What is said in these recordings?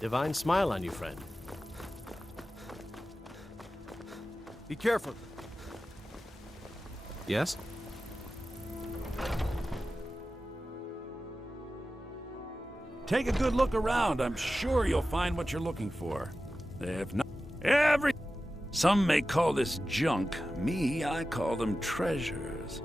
Divine smile on you, friend. Be careful. Yes? Take a good look around. I'm sure you'll find what you're looking for. If not, Some may call this junk. Me, I call them treasures.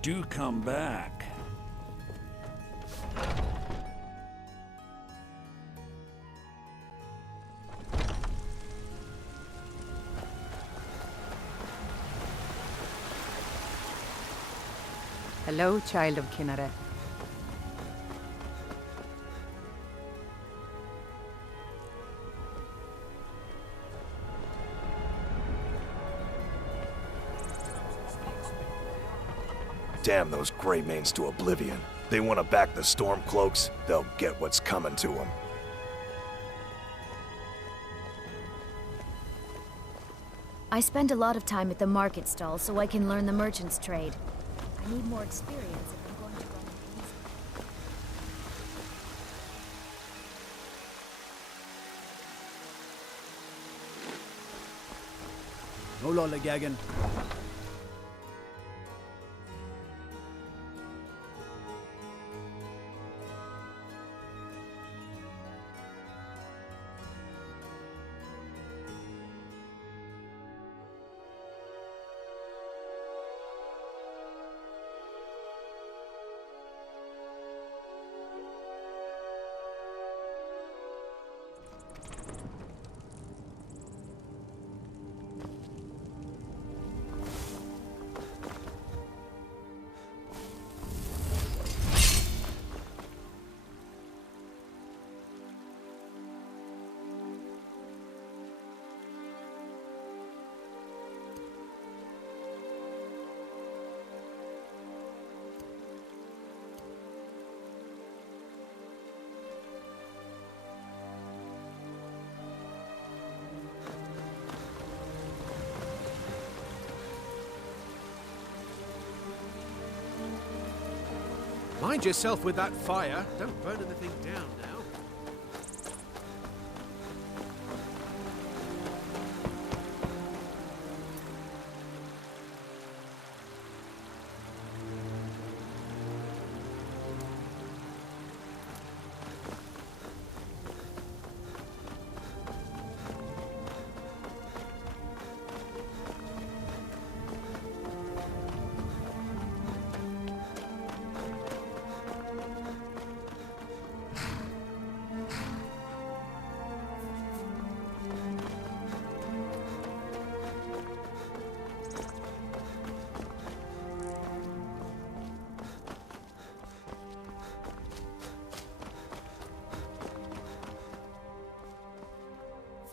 Do come back. Hello, child of Kinneret. damn those Greymanes to oblivion. They want to back the Stormcloaks, they'll get what's coming to them. I spend a lot of time at the market stall so I can learn the merchant's trade. I need more experience if I'm going to run an easy. No lollygagging. Mind yourself with that fire. Don't burn anything down now.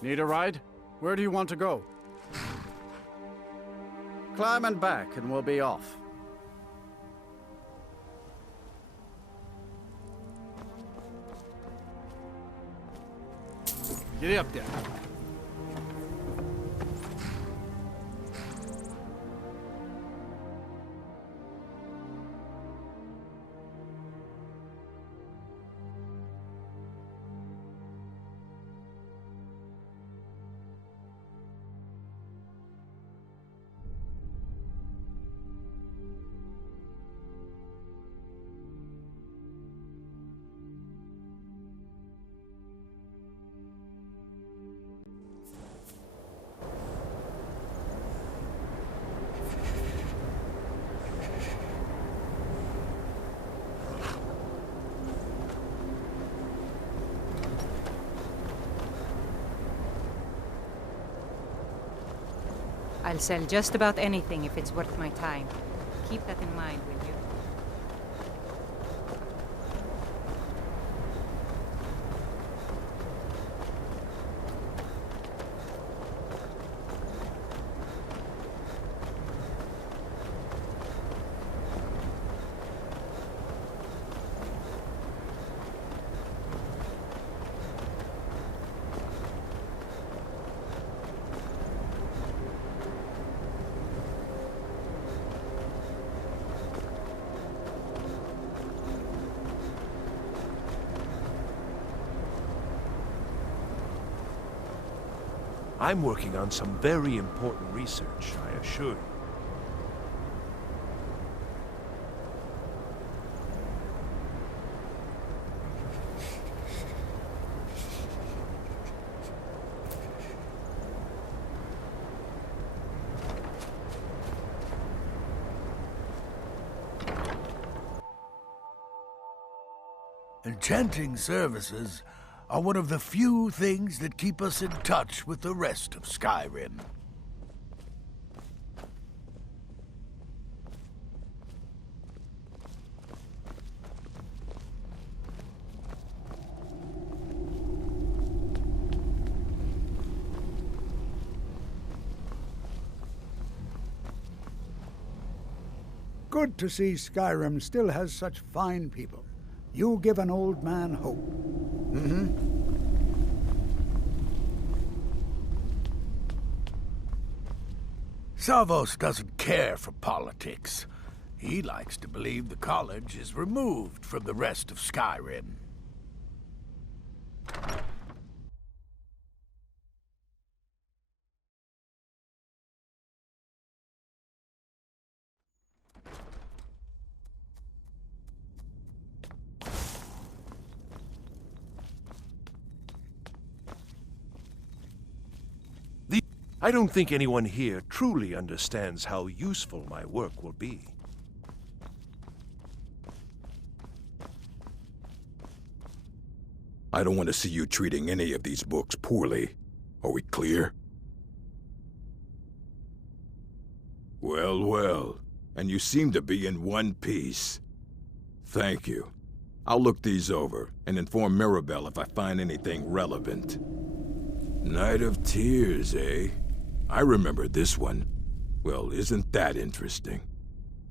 Need a ride? Where do you want to go? Climb and back and we'll be off. Giddy up there. I'll sell just about anything if it's worth my time. Keep that in mind, will you? I'm working on some very important research, I assure you. Enchanting services are one of the few things that keep us in touch with the rest of Skyrim. good to see Skyrim still has such fine people. You give an old man hope. Savos doesn't care for politics. He likes to believe the college is removed from the rest of Skyrim. I don't think anyone here truly understands how useful my work will be. I don't want to see you treating any of these books poorly. Are we clear? Well, well. And you seem to be in one piece. Thank you. I'll look these over and inform Mirabelle if I find anything relevant. Night of Tears, eh? I remember this one. Well, isn't that interesting?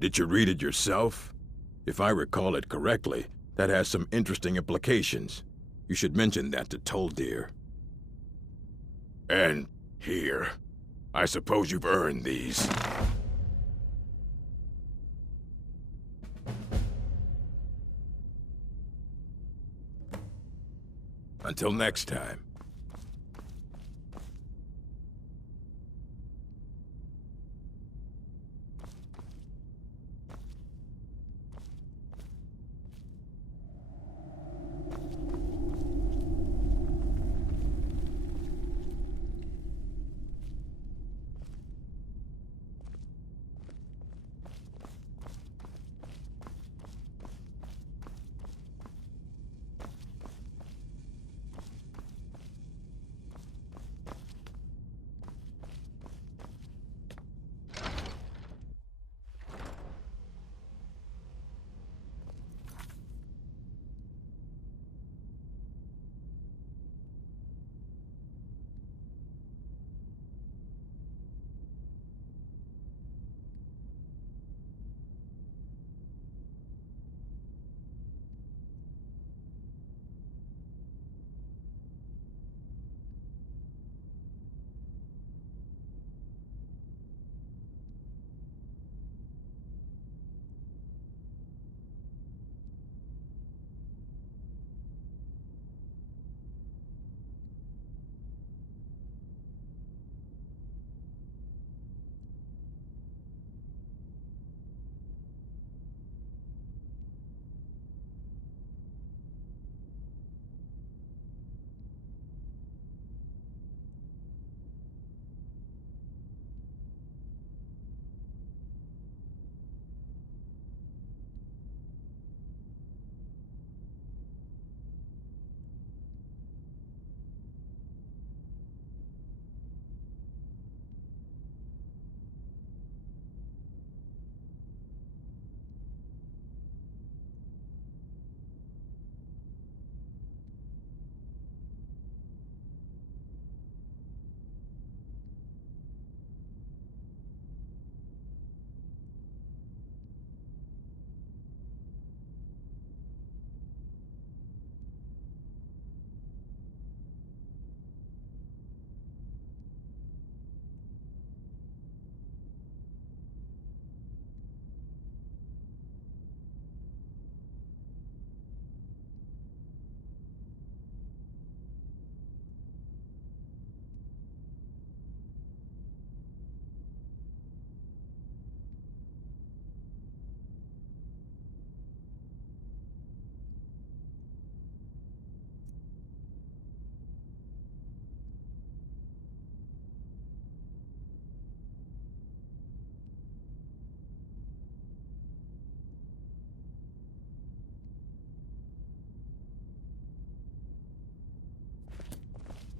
Did you read it yourself? If I recall it correctly, that has some interesting implications. You should mention that to Toldir. And here. I suppose you've earned these. Until next time.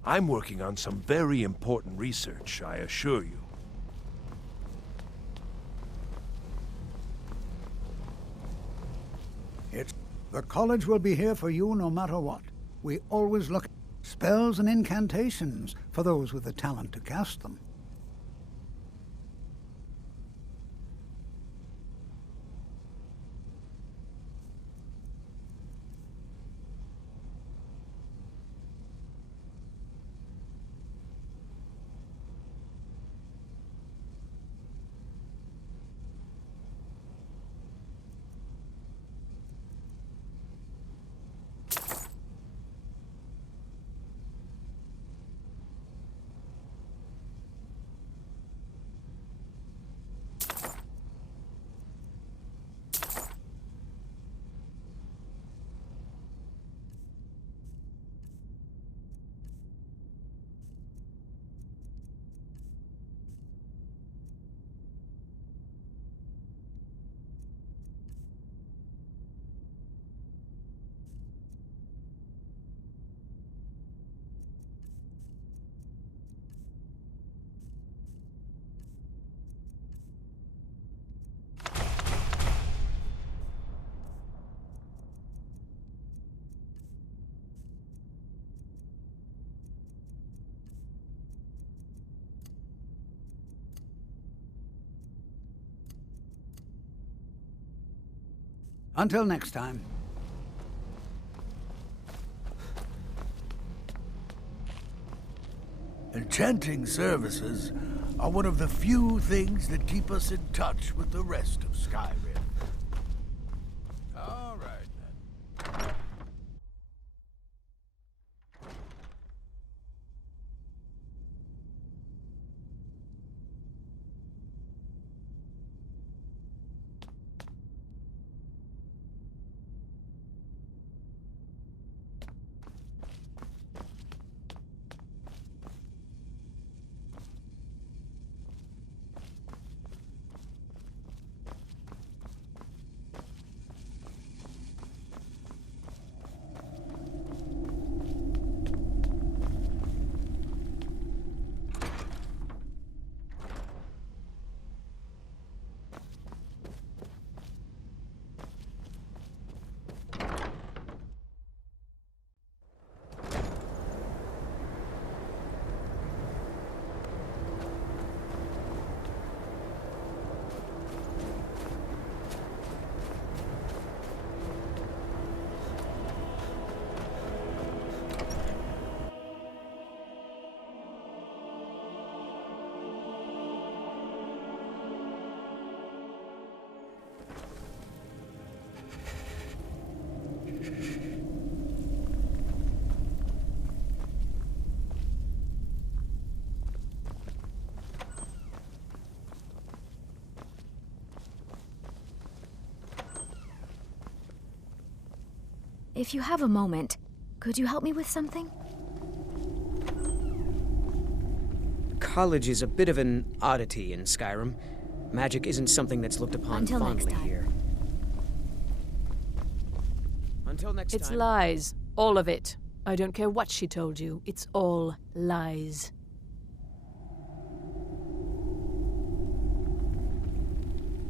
I'm working on some very important research, I assure you. The college will be here for you no matter what. We always look at spells and incantations for those with the talent to cast them. Until next time. Enchanting services are one of the few things that keep us in touch with the rest of Skyrim. All right, then. If you have a moment, could you help me with something? College is a bit of an oddity in Skyrim. Magic isn't something that's looked upon Until next fondly time. here. Until next time. It's lies. All of it. I don't care what she told you. It's all lies.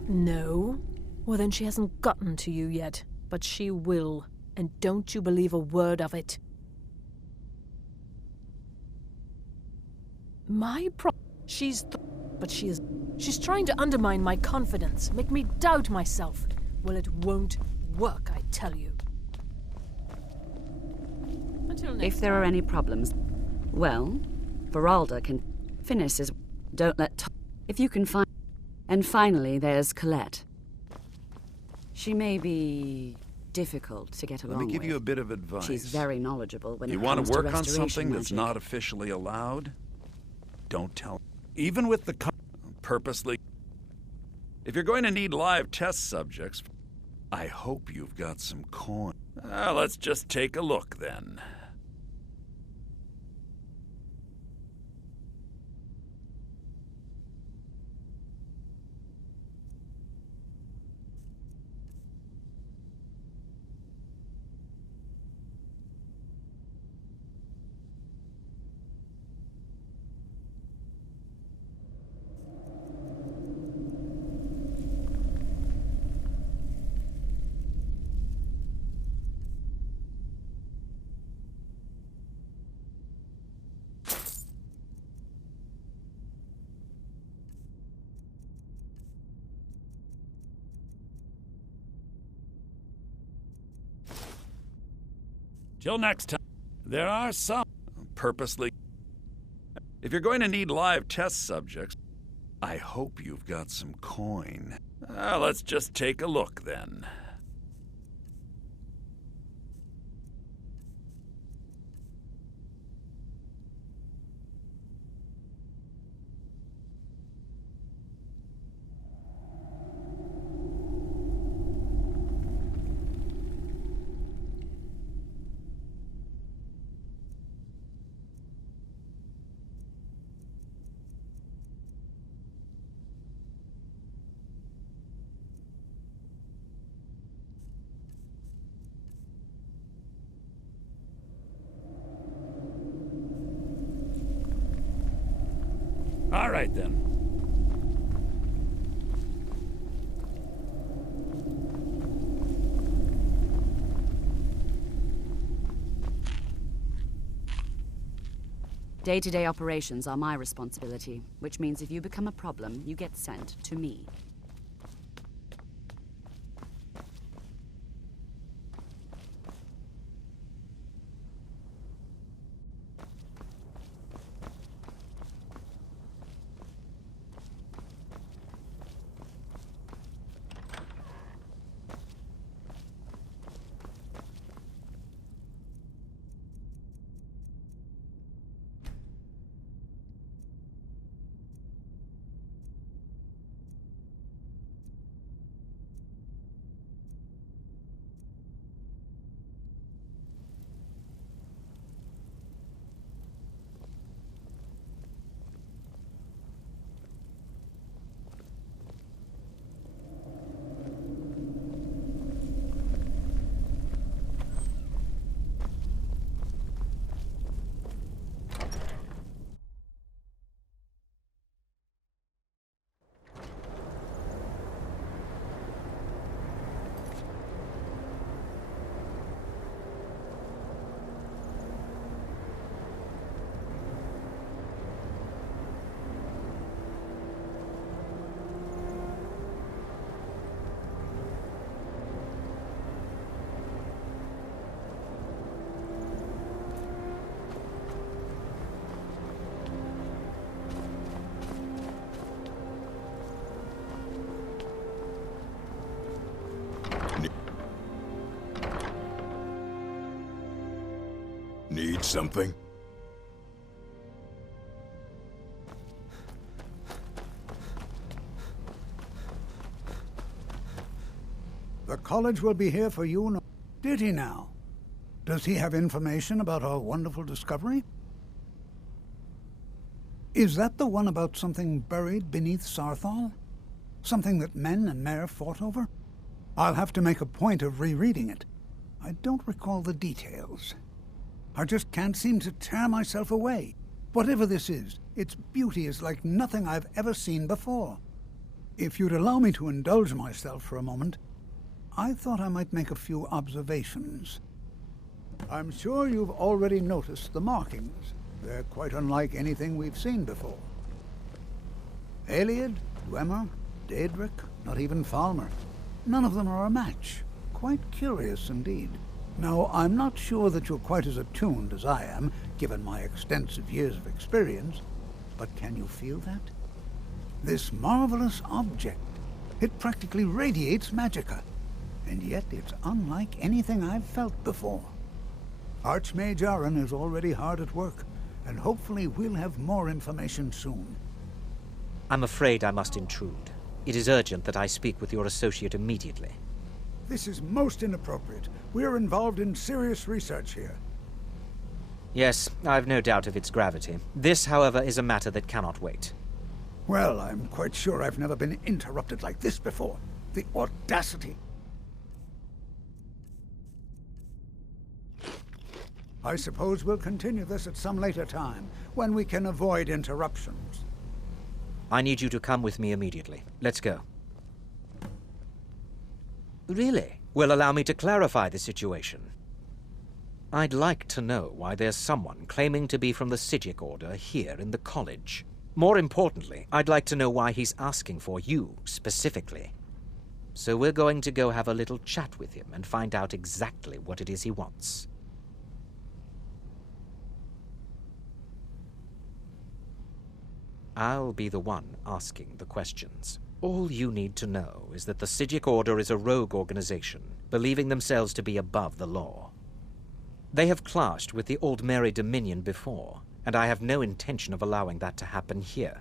No? Well, then she hasn't gotten to you yet. But she will. And don't you believe a word of it. She's trying to undermine my confidence, make me doubt myself. Well, it won't work, I tell you. Until next If there are time. any problems, well, Veralda can finish his... Don't let... If you can find... And finally, there's Colette. She may be difficult to get along Let me give with. you a bit of advice. She's very knowledgeable when You it want comes to work on restoration something that's magic. not officially allowed? Don't tell. Even with the purposely. If you're going to need live test subjects, I hope you've got some coin. Let's just take a look then. Till next time. There are some purposely. If you're going to need live test subjects, I hope you've got some coin. Let's just take a look then. All right, then. Day-to-day operations are my responsibility, which means if you become a problem, you get sent to me. Need something? The college will be here for you. Did he now? Does he have information about our wonderful discovery? Is that the one about something buried beneath Sarthal? Something that men and Mare fought over? I'll have to make a point of rereading it. I don't recall the details. I just can't seem to tear myself away. Whatever this is, its beauty is like nothing I've ever seen before. If you'd allow me to indulge myself for a moment, I thought I might make a few observations. I'm sure you've already noticed the markings. They're quite unlike anything we've seen before. Aliad, Dwemer, Daedric, not even Falmer. None of them are a match. Quite curious indeed. Now, I'm not sure that you're quite as attuned as I am, given my extensive years of experience, but can you feel that? This marvelous object, it practically radiates magicka, and yet it's unlike anything I've felt before. Archmage Aaron is already hard at work, and hopefully we'll have more information soon. I'm afraid I must intrude. It is urgent that I speak with your associate immediately. This is most inappropriate. We're involved in serious research here. Yes, I've no doubt of its gravity. This, however, is a matter that cannot wait. Well, I'm quite sure I've never been interrupted like this before. The audacity. I suppose we'll continue this at some later time, when we can avoid interruptions. I need you to come with me immediately. Let's go. Really? Well, allow me to clarify the situation. I'd like to know why there's someone claiming to be from the Psijic Order here in the college. More importantly, I'd like to know why he's asking for you, specifically. So we're going to go have a little chat with him and find out exactly what it is he wants. I'll be the one asking the questions. All you need to know is that the Psijic Order is a rogue organization, believing themselves to be above the law. They have clashed with the Old Mary Dominion before, and I have no intention of allowing that to happen here.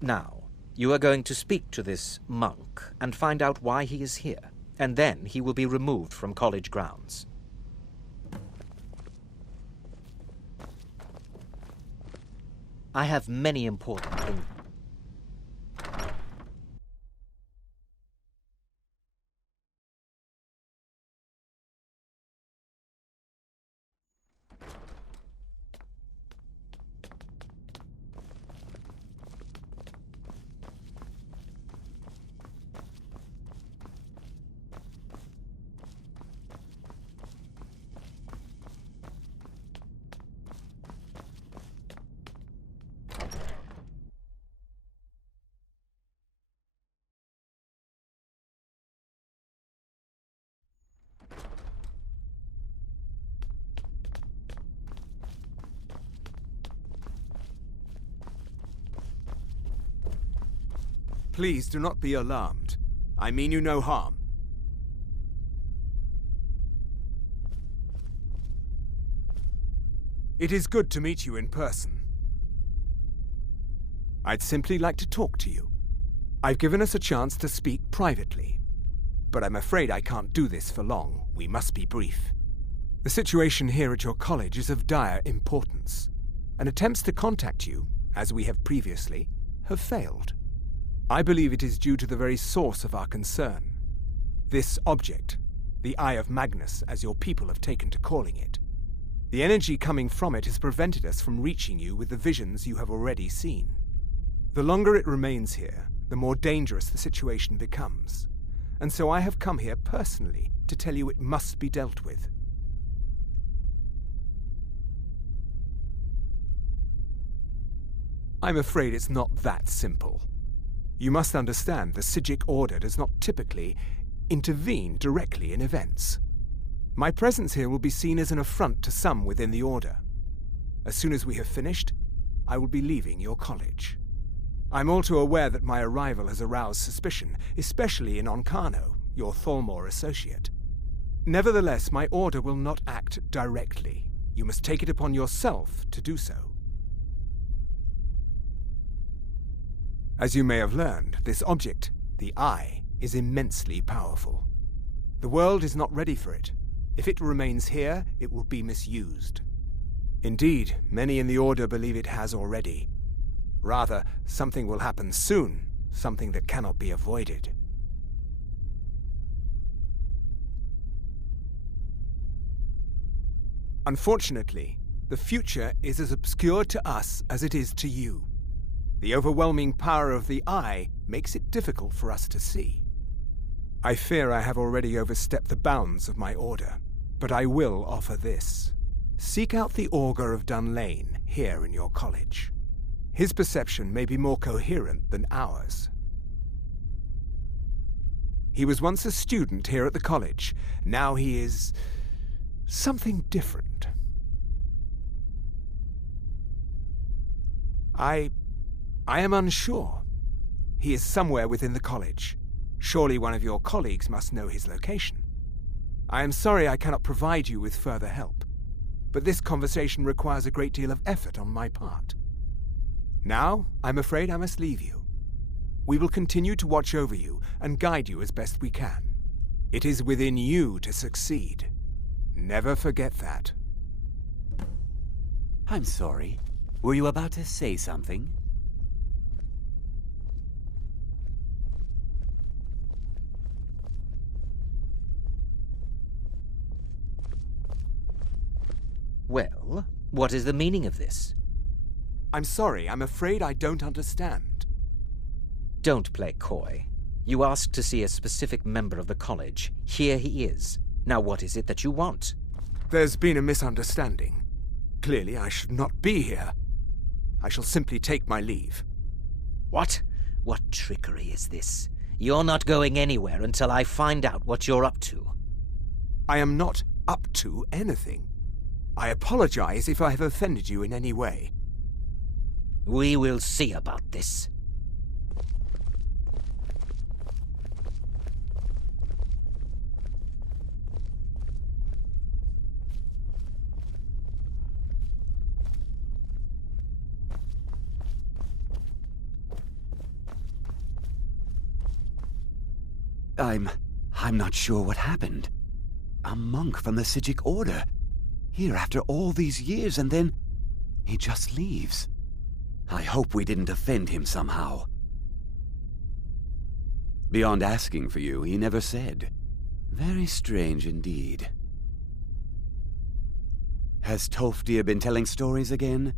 Now, you are going to speak to this monk and find out why he is here, and then he will be removed from college grounds. I have many important things. Please do not be alarmed. I mean you no harm. It is good to meet you in person. I'd simply like to talk to you. I've given us a chance to speak privately, but I'm afraid I can't do this for long. We must be brief. The situation here at your college is of dire importance, and attempts to contact you, as we have previously, have failed. I believe it is due to the very source of our concern. This object, the Eye of Magnus, as your people have taken to calling it. The energy coming from it has prevented us from reaching you with the visions you have already seen. The longer it remains here, the more dangerous the situation becomes. And so I have come here personally to tell you it must be dealt with. I'm afraid it's not that simple. You must understand the Psijic Order does not typically intervene directly in events. My presence here will be seen as an affront to some within the Order. As soon as we have finished, I will be leaving your college. I'm all too aware that my arrival has aroused suspicion, especially in Onkano, your Thalmor associate. Nevertheless, my order will not act directly. You must take it upon yourself to do so. As you may have learned, this object, the Eye, is immensely powerful. The world is not ready for it. If it remains here, it will be misused. Indeed, many in the Order believe it has already. Rather, something will happen soon, something that cannot be avoided. Unfortunately, the future is as obscure to us as it is to you. The overwhelming power of the Eye makes it difficult for us to see. I fear I have already overstepped the bounds of my order, but I will offer this. Seek out the Augur of Dunlane here in your college. His perception may be more coherent than ours. He was once a student here at the college. Now he is something different. I am unsure. He is somewhere within the college. Surely one of your colleagues must know his location. I am sorry I cannot provide you with further help, but this conversation requires a great deal of effort on my part. Now, I'm afraid I must leave you. We will continue to watch over you and guide you as best we can. It is within you to succeed. Never forget that. I'm sorry. Were you about to say something? Well, what is the meaning of this? I'm sorry, I'm afraid I don't understand. Don't play coy. You asked to see a specific member of the college. Here he is. Now what is it that you want? There's been a misunderstanding. Clearly I should not be here. I shall simply take my leave. What? What trickery is this? You're not going anywhere until I find out what you're up to. I am not up to anything. I apologize if I have offended you in any way. We will see about this. I'm not sure what happened. A monk from the Sijic Order. Here after all these years, and then he just leaves. I hope we didn't offend him somehow. Beyond asking for you, he never said. Very strange indeed. Has Tofdir been telling stories again?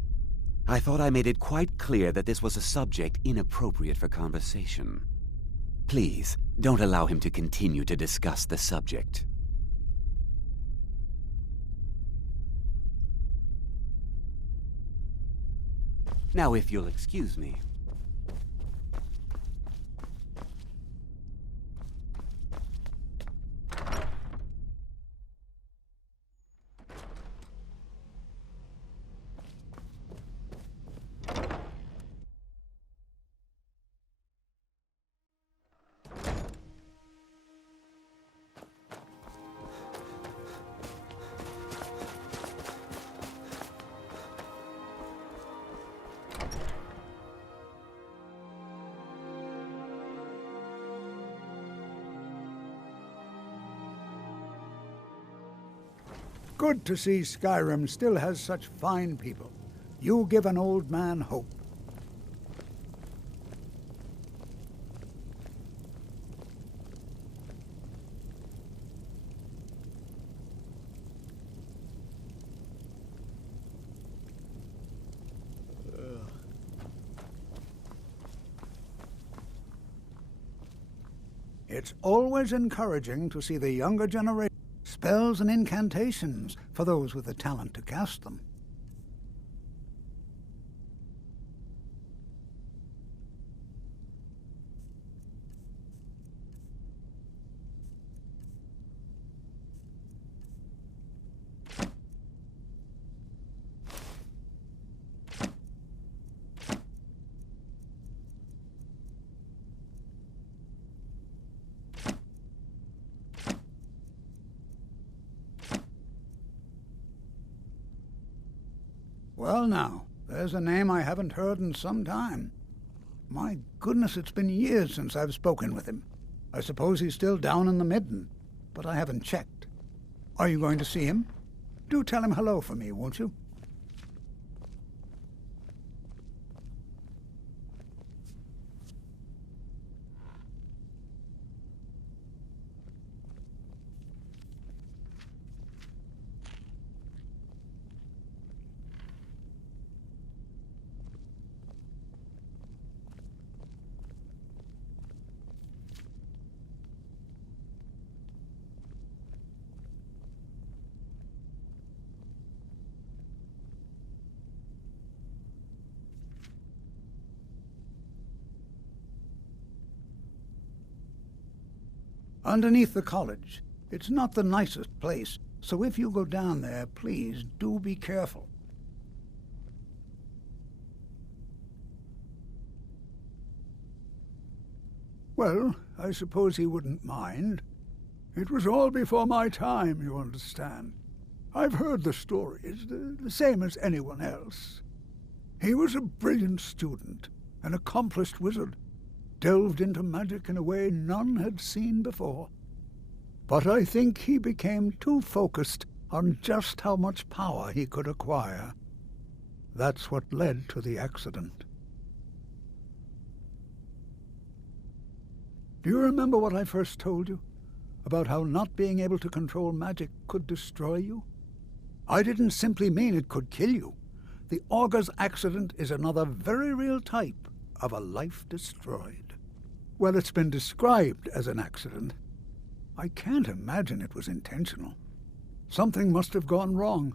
I thought I made it quite clear that this was a subject inappropriate for conversation. Please, don't allow him to continue to discuss the subject. Now, if you'll excuse me. Good to see Skyrim still has such fine people. You give an old man hope. It's always encouraging to see the younger generation spells and incantations for those with the talent to cast them. Well now, there's a name I haven't heard in some time. My goodness, it's been years since I've spoken with him. I suppose he's still down in the Midden, but I haven't checked. Are you going to see him? Do tell him hello for me, won't you? Underneath the college. It's not the nicest place, so if you go down there, please do be careful. Well, I suppose he wouldn't mind. It was all before my time, you understand. I've heard the stories, the same as anyone else. He was a brilliant student, an accomplished wizard, delved into magic in a way none had seen before. But I think he became too focused on just how much power he could acquire. That's what led to the accident. Do you remember what I first told you? About how not being able to control magic could destroy you? I didn't simply mean it could kill you. The Augur's accident is another very real type of a life destroyed. Well, it's been described as an accident. I can't imagine it was intentional. Something must have gone wrong,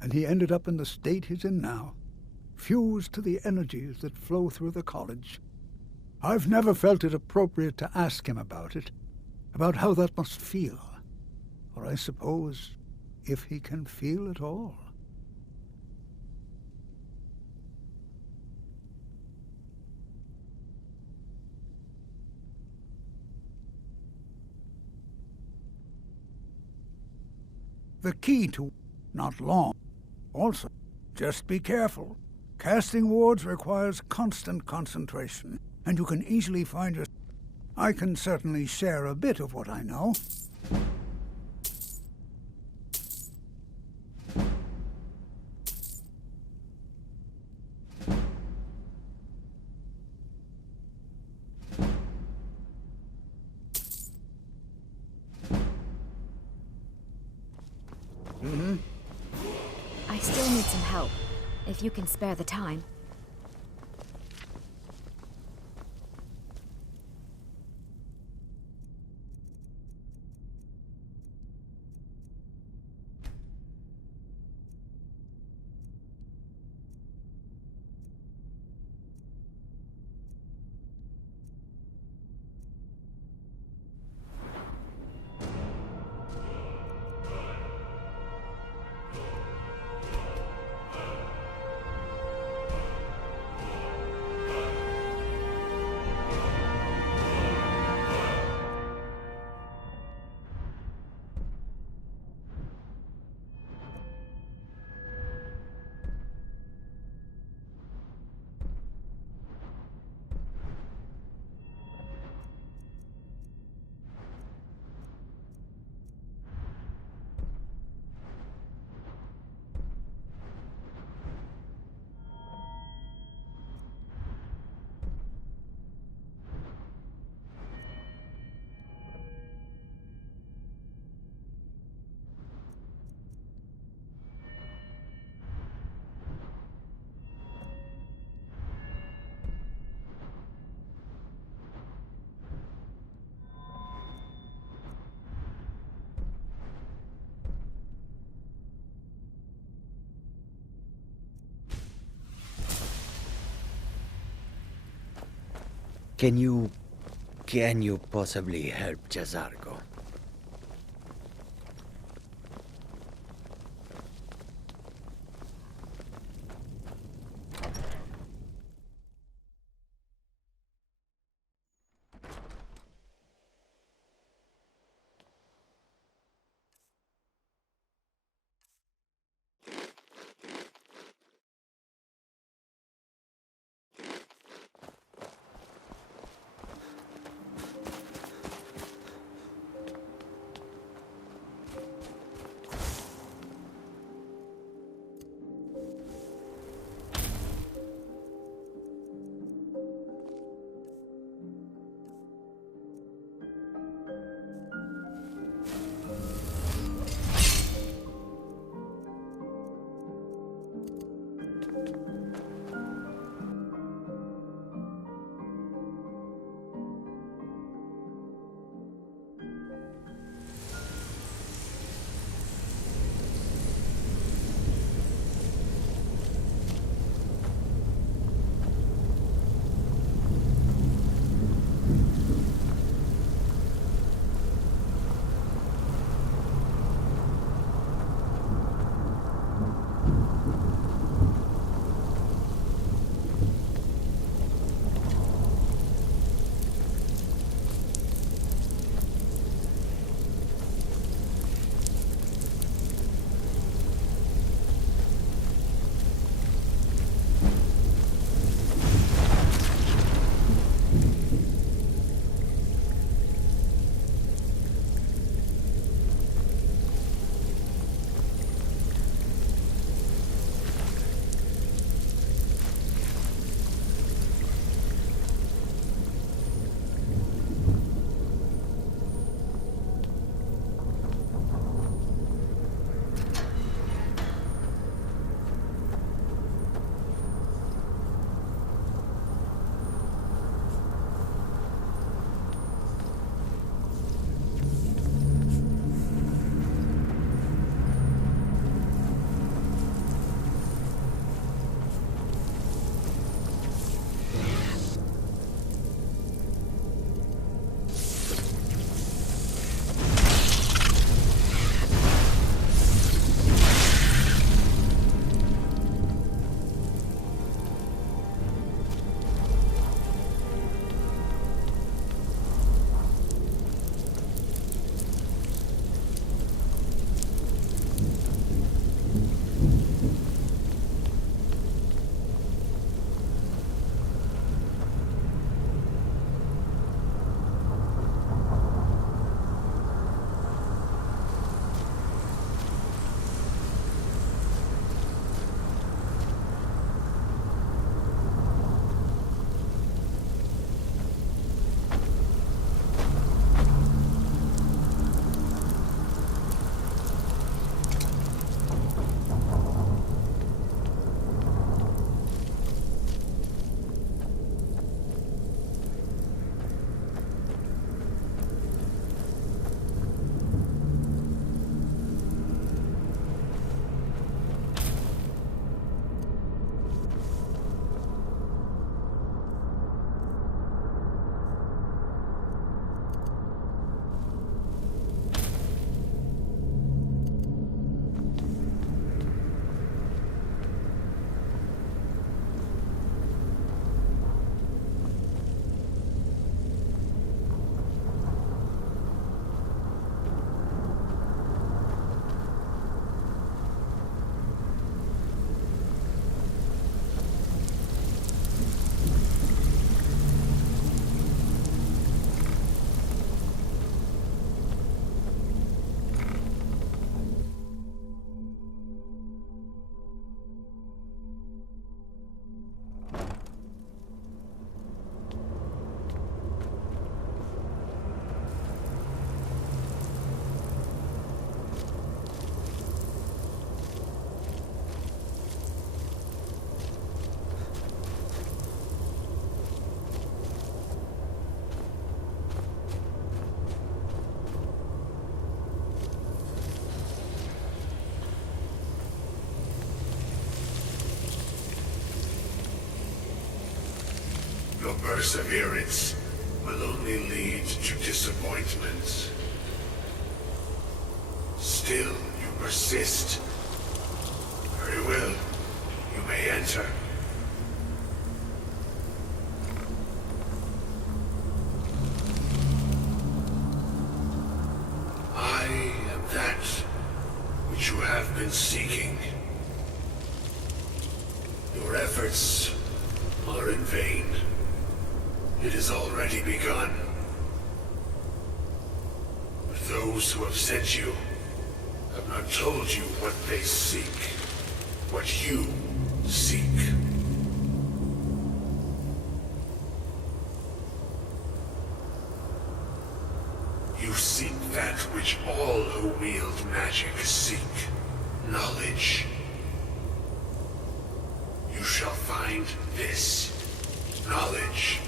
and he ended up in the state he's in now, fused to the energies that flow through the college. I've never felt it appropriate to ask him about it, about how that must feel. Or I suppose, if he can feel at all. The key to not long. Also, just be careful. Casting wards requires constant concentration, and you can easily find your... I can certainly share a bit of what I know. I still need some help, if you can spare the time. Can you possibly help Jazargo? Your perseverance will only lead to disappointment. Still, you persist. Very well. You may enter. I am that which you have been seeking. Your efforts are in vain. It has already begun. But those who have sent you have not told you what they seek. What you seek. You seek that which all who wield magic seek. Knowledge. You shall find this. Knowledge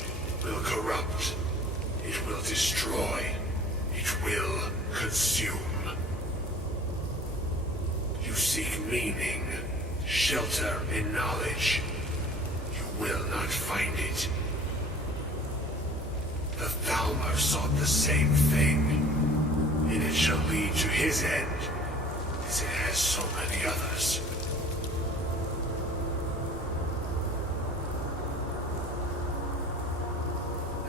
will corrupt. It will destroy. It will consume. You seek meaning, shelter in knowledge. You will not find it. The Thalmor sought the same thing, and it shall lead to his end, as it has so many others.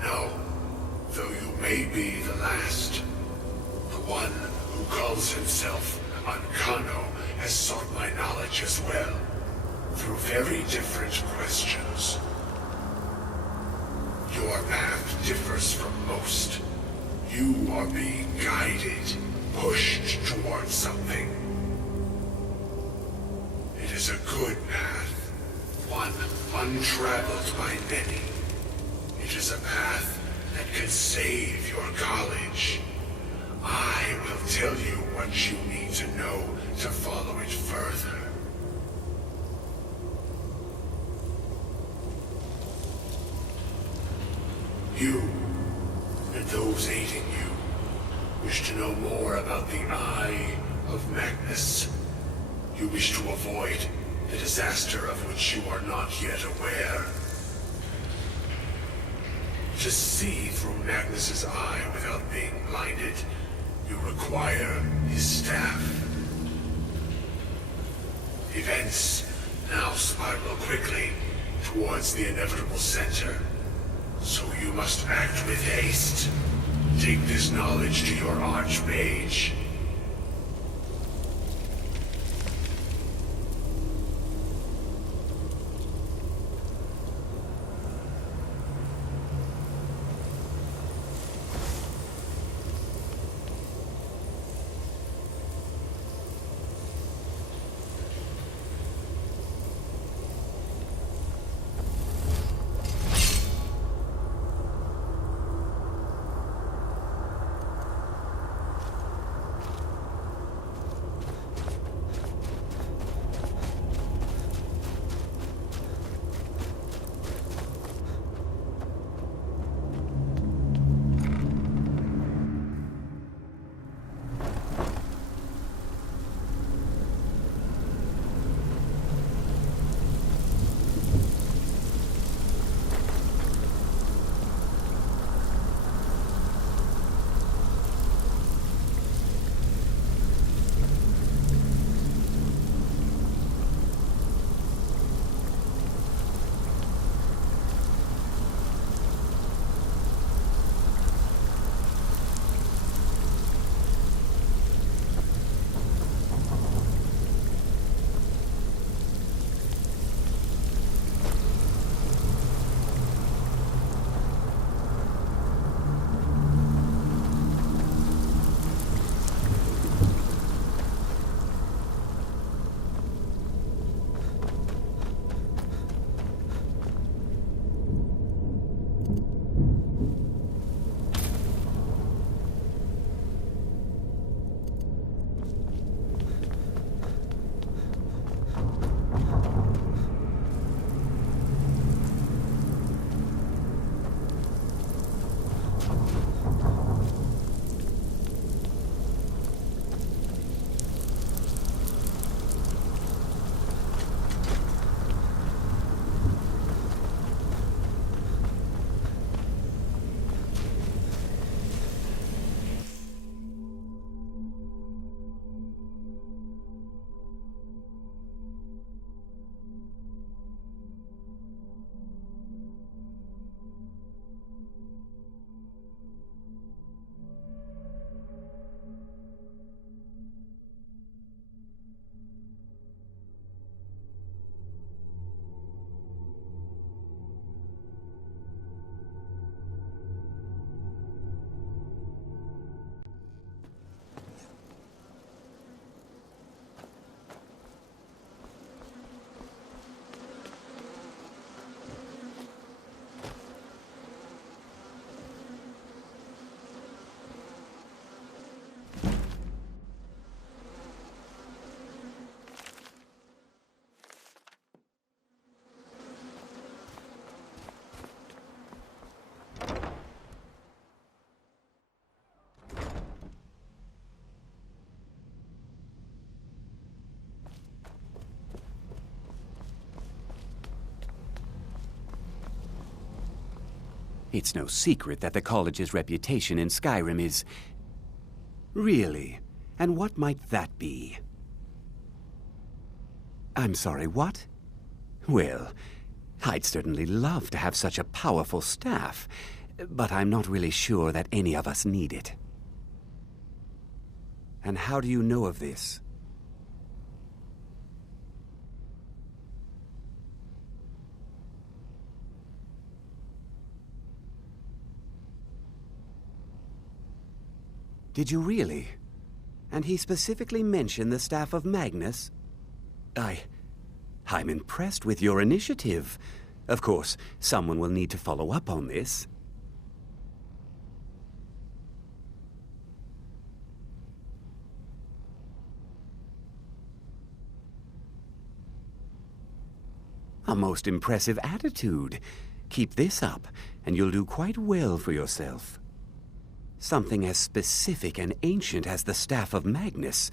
No, though you may be the last, the one who calls himself Ancano has sought my knowledge as well, through very different questions. Your path differs from most. You are being guided, pushed towards something. It is a good path, one untraveled by many. It is a path that can save your college. I will tell you what you need to know to follow it further. You, and those aiding you, wish to know more about the Eye of Magnus. You wish to avoid the disaster of which you are not yet aware. To see through Magnus's eye without being blinded, you require his staff. Events now spiral quickly towards the inevitable center. So you must act with haste. Take this knowledge to your Archmage. It's no secret that the college's reputation in Skyrim is... Really? And what might that be? I'm sorry, what? Well, I'd certainly love to have such a powerful staff, but I'm not really sure that any of us need it. And how do you know of this? Did you really? And he specifically mentioned the staff of Magnus? I'm impressed with your initiative. Of course, someone will need to follow up on this. A most impressive attitude. Keep this up, and you'll do quite well for yourself. Something as specific and ancient as the Staff of Magnus.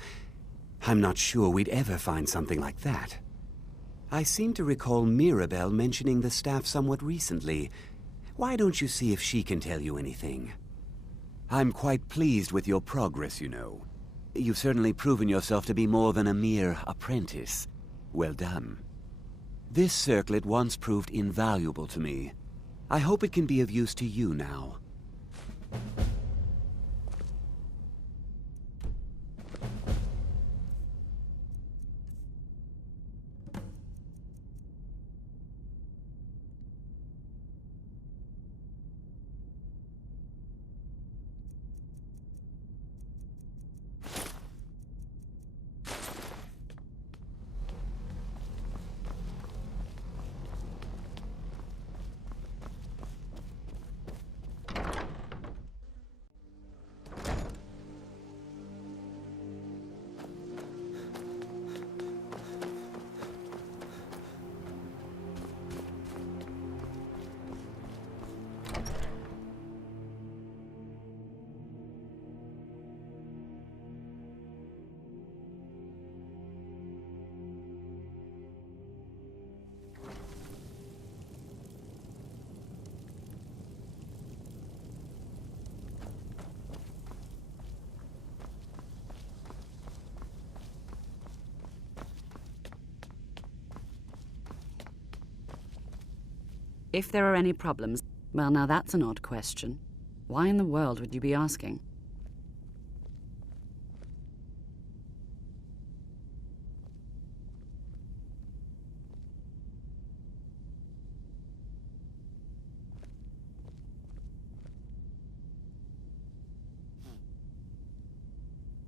I'm not sure we'd ever find something like that. I seem to recall Mirabelle mentioning the staff somewhat recently. Why don't you see if she can tell you anything? I'm quite pleased with your progress, you know. You've certainly proven yourself to be more than a mere apprentice. Well done. This circlet once proved invaluable to me. I hope it can be of use to you now. If there are any problems, well, now that's an odd question. Why in the world would you be asking?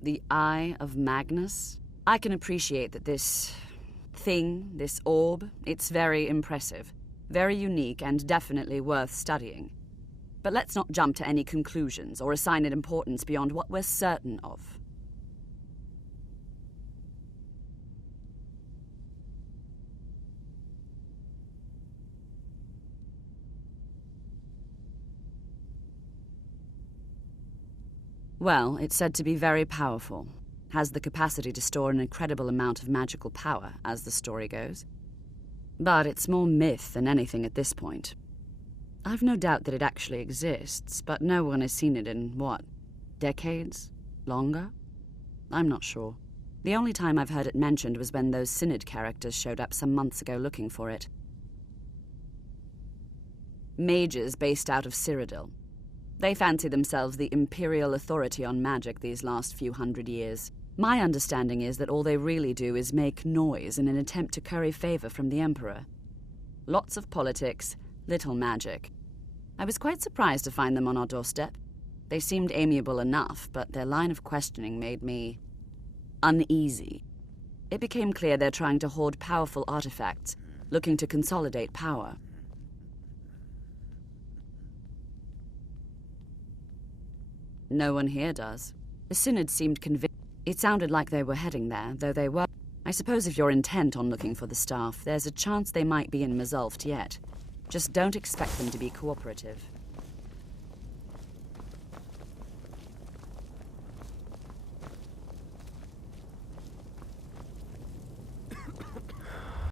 The Eye of Magnus? I can appreciate that this thing, this orb, it's very impressive. Very unique and definitely worth studying. But let's not jump to any conclusions or assign it importance beyond what we're certain of. Well, it's said to be very powerful. Has the capacity to store an incredible amount of magical power, as the story goes. But it's more myth than anything at this point. I've no doubt that it actually exists, but no one has seen it in, what, decades? Longer? I'm not sure. The only time I've heard it mentioned was when those Synod characters showed up some months ago looking for it. Mages based out of Cyrodiil. They fancy themselves the imperial authority on magic these last few hundred years. My understanding is that all they really do is make noise in an attempt to curry favor from the Emperor. Lots of politics, little magic. I was quite surprised to find them on our doorstep. They seemed amiable enough, but their line of questioning made me uneasy. It became clear they're trying to hoard powerful artifacts, looking to consolidate power. No one here does. The Synod seemed convinced. It sounded like they were heading there, though they were. I suppose if you're intent on looking for the staff, there's a chance they might be in Mazulft yet. Just don't expect them to be cooperative.